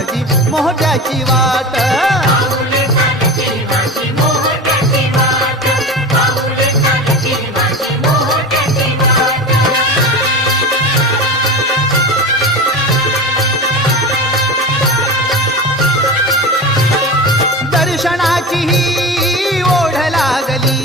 माझी मोहट्याची वाट. पाऊले चालती माझी मोहट्याची वाट, पाऊले चालती माझी मोहट्याची वाट. दर्शनाची ही ओढ लागली